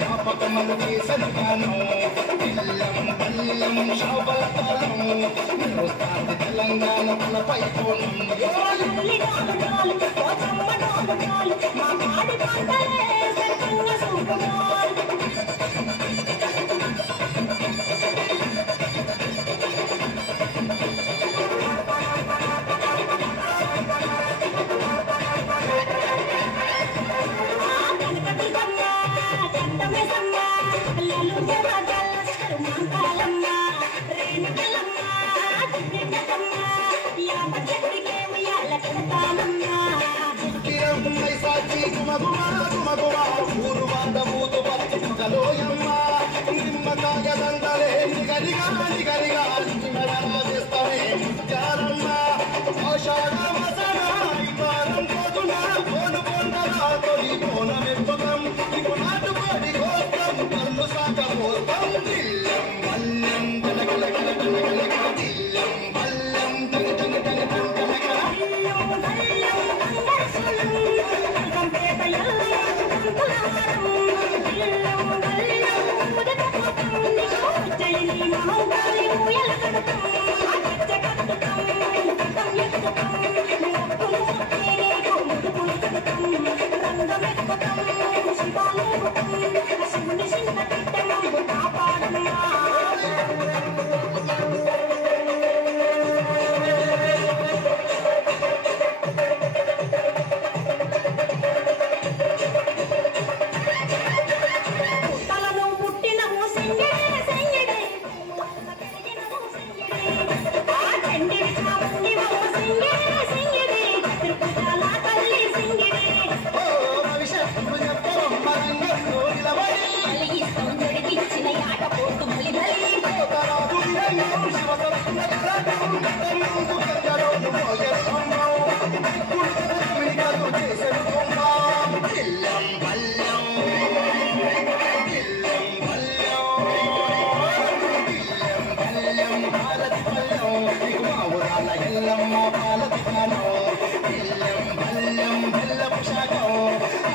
యాపకమలు చేసిన గానం ఇల్లం పల్లం షాబల తాళం వస్తాది తెలంగాణ తలపై కోణం ఊరు వంద మూతు బతుకలోయమ్మ నిమ్మకాయ దండలే నిగరిగా నిగరిగా చేస్తానే ముత్యాలమ్మ ఆషాఢ మసన వారం పోతున్న కోను కొండలా తొలి కోన మెప్పుకం నీకు నాటుబడి గోత్రం కళ్ళు సాకపోతాం దిల్లం మల్లం గలగల గలగల గలగల దిల్లం మల్లం టంగ టంగ టంగ టంగ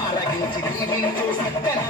ఆలగించి దీవించు సత్యన